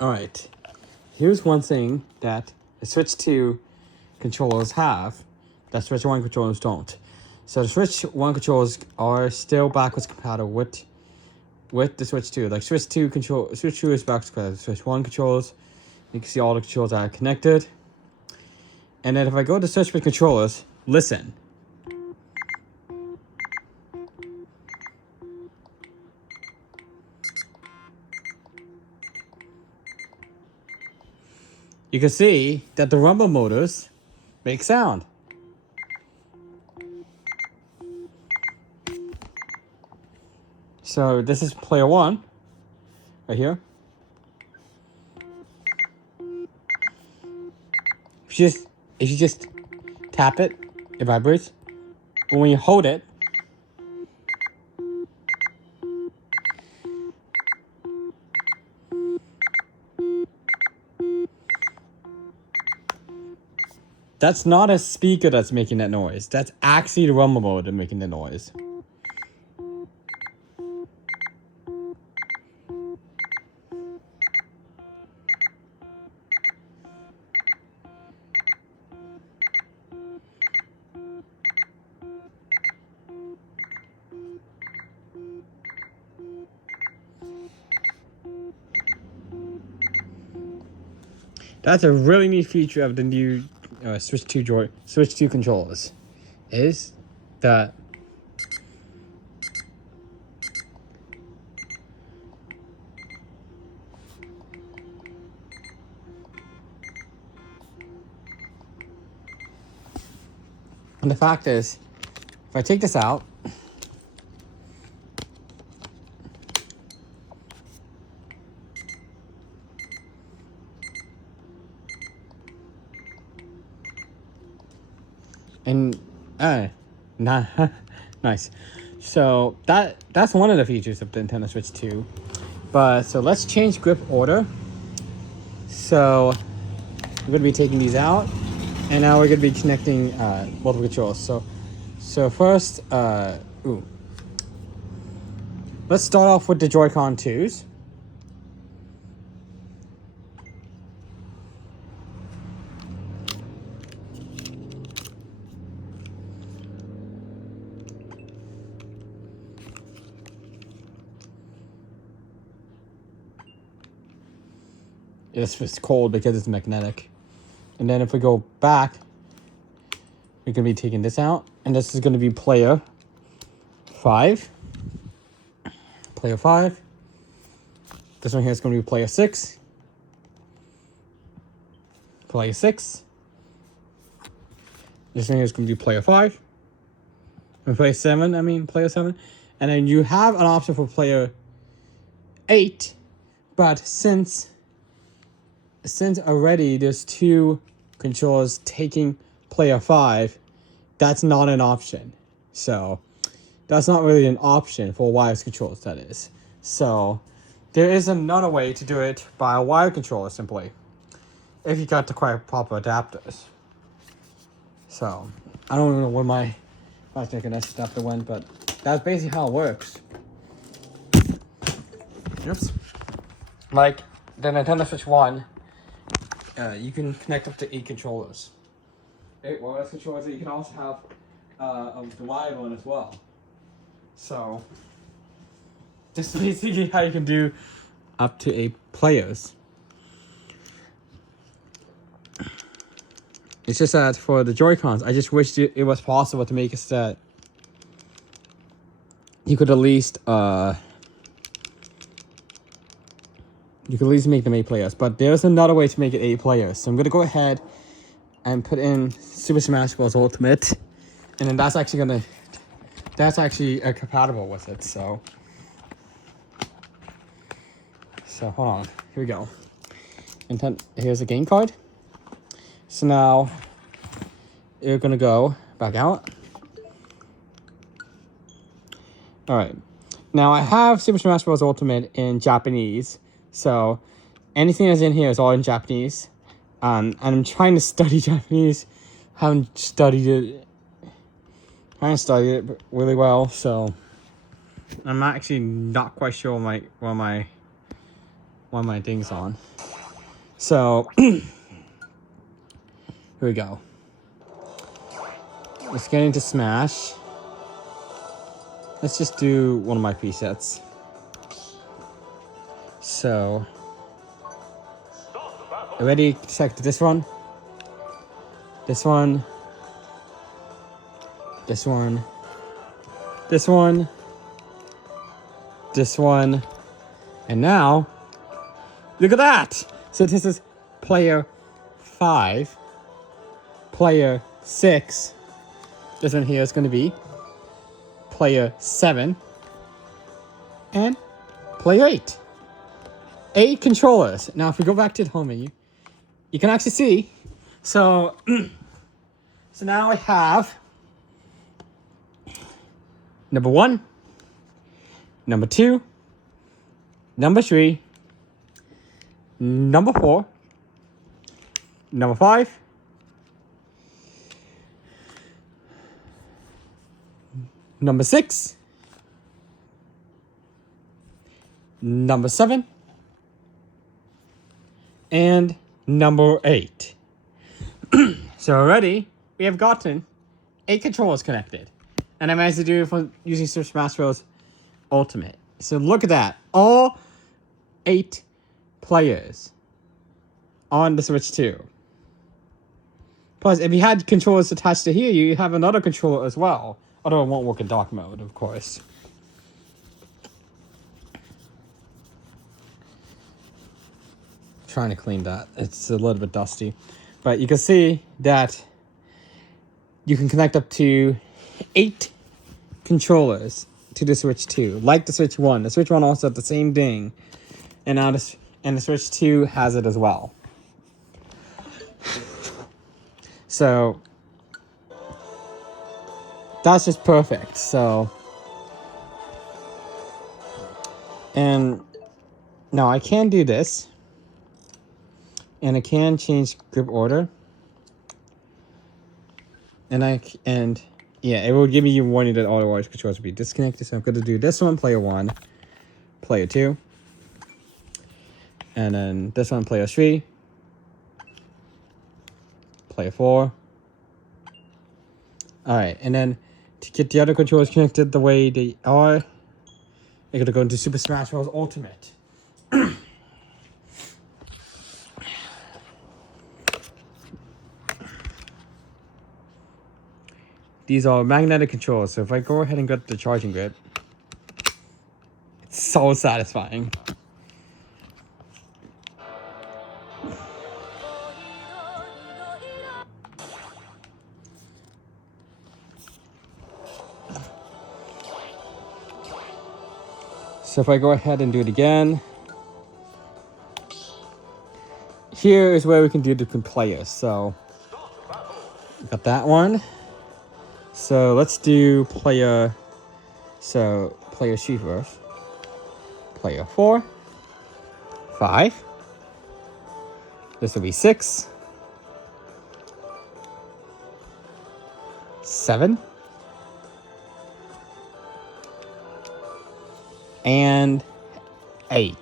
Alright, here's one thing that the Switch 2 controllers have that Switch 1 controllers don't. So the Switch 1 controllers are still backwards compatible with the Switch 2. Like Switch 2 is backwards compatible. Switch 1 controllers, you can see all the controls are connected. And then if I go to search for controllers, listen. You can see that the rumble motors make sound. So this is player 1, right here. If you just tap it, it vibrates. But when you hold it, that's not a speaker that's making that noise. That's actually the rumble motor making the noise. That's a really neat feature of the new Switch 2 controllers, is that and the fact is, if I take this out, and nice. So that's one of the features of the Nintendo Switch 2. But so let's change grip order. So we're gonna be taking these out, and now we're gonna be connecting multiple controls. So first, let's start off with the Joy-Con 2s. It's cold because it's magnetic. And then if we go back, we're going to be taking this out. And this is going to be player 5. Player 5. This one here is going to be player 6. Player 6. This one here is going to be player 5. And player 7, player 7. And then you have an option for player 8. But since already there's 2 controllers taking player 5, that's not an option. So that's not really an option for wireless controllers, that is. So there is another way to do it by a wired controller simply, if you got the quite proper adapters. So I don't know where my Connect adapter went, but that's basically how it works. Oops. Like the Nintendo Switch 1, you can connect up to 8 controllers. 8 wireless controllers. You can also have the wired one as well. So this is basically how you can do up to 8 players. It's just that for the Joy-Cons, I just wish it was possible to make it so that you could at least make them 8 players, but there's another way to make it 8 players. So I'm gonna go ahead and put in Super Smash Bros. Ultimate, and then that's actually compatible with it. So hold on, here we go. Here's a game card. So now you're gonna go back out. All right, now I have Super Smash Bros. Ultimate in Japanese. So anything that's in here is all in Japanese. And I'm trying to study Japanese. Haven't studied it really well, so I'm actually not quite sure what my thing's on. So here we go. Let's get into Smash. Let's just do one of my presets. So, ready to select this one, this one, this one, this one, this one, and now, look at that! So this is player 5, player 6, this one here is going to be player 7, and player 8. 8 controllers. Now, if we go back to the home menu, you can actually see. So, so now I have number 1, number 2, number 3, number 4, number 5, number 6, number 7, and number 8. So already we have gotten 8 controllers connected, and I managed to do it for using Super Smash Bros. Ultimate. So look at that, all 8 players on the Switch 2. Plus, if you had controllers attached to here, you have another controller as well. Although it won't work in dock mode, of course. Trying to clean that. It's a little bit dusty. But you can see that you can connect up to 8 controllers to the Switch 2, like the Switch 1. The Switch 1 also had the same thing. And now the Switch 2 has it as well. So that's just perfect. So, and now I can do this, and I can change grip order, and yeah, it will give me a warning that all the wireless controls will be disconnected. So I'm going to do this one, player 1, player 2, and then this one, player 3, player 4. All right, and then to get the other controllers connected the way they are, you're going to go into Super Smash Bros. Ultimate. These are magnetic controls, so if I go ahead and get the charging grip, it's so satisfying. So if I go ahead and do it again, here is where we can do different players. So, got that one. So let's do player 3 first. Player 4, 5. This will be 6, 7, and 8.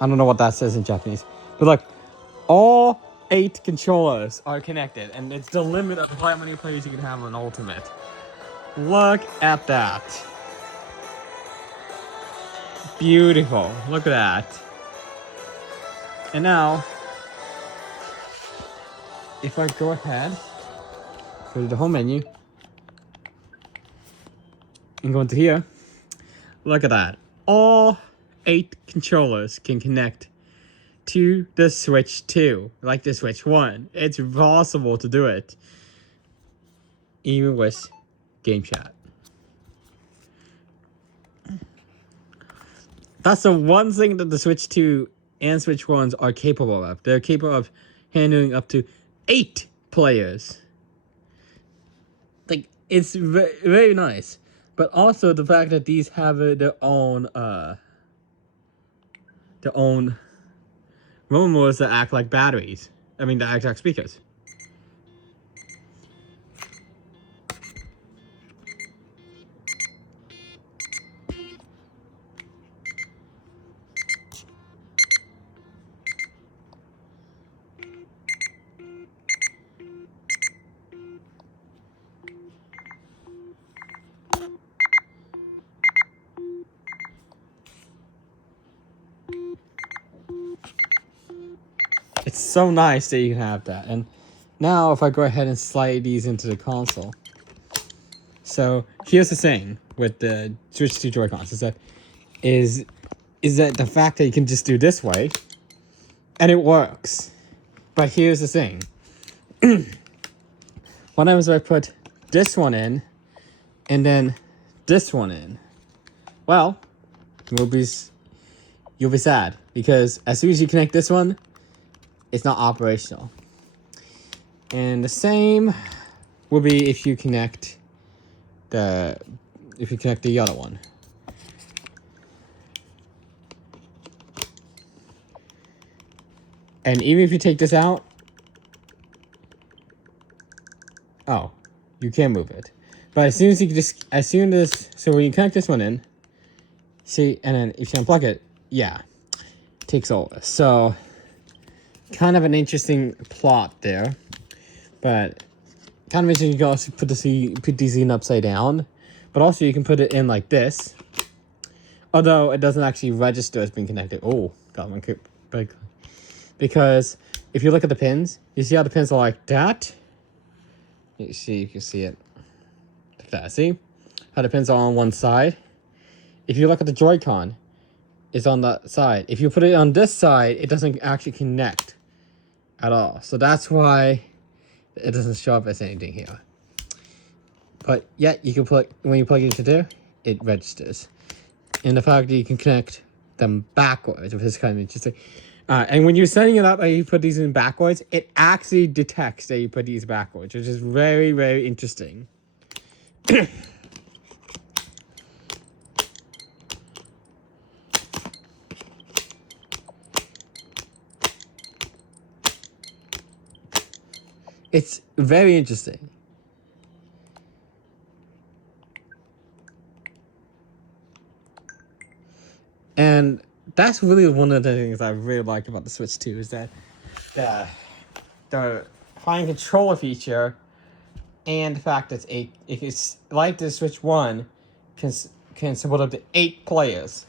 I don't know what that says in Japanese, but look, all 8 controllers are connected, and it's the limit of how many players you can have on Ultimate. Look at that. Beautiful. Look at that. And now, if I go ahead, go to the home menu, and go into here, look at that. All 8 controllers can connect to the Switch 2, like the Switch 1. It's possible to do it, even with Game Chat. That's the one thing that the Switch 2 and Switch 1s are capable of. They're capable of handling up to 8 players. Like, it's very, very nice. But also the fact that these have their own modes that act like batteries. That act like speakers. it's so nice that you can have that. And now if I go ahead and slide these into the console. So here's the thing with the Switch 2 Joy-Cons is that the fact that you can just do this way and it works. But here's the thing. What happens if I put this one in and then this one in? Well, you'll be sad because as soon as you connect this one, it's not operational. And the same will be if you connect the other one. And even if you take this out, oh, you can move it. But so when you connect this one in, see, and then if you unplug it, yeah, it takes over. So, kind of an interesting plot there. But kind of interesting, you can also put these in upside down. But also you can put it in like this. Although it doesn't actually register as being connected. Oh, got one quick break. Because if you look at the pins, you see how the pins are like that? You can see it. Like that. See? How the pins are on one side? If you look at the Joy-Con, it's on that side. If you put it on this side, it doesn't actually connect at all. So that's why it doesn't show up as anything here. But yeah, you can when you plug it into there, it registers. And the fact that you can connect them backwards, which is kind of interesting. And when you're setting it up and you put these in backwards, it actually detects that you put these backwards, which is very, very interesting. It's very interesting. And that's really one of the things I really like about the Switch 2 is that the fine controller feature and the fact that if it's like the Switch 1 can support up to 8 players.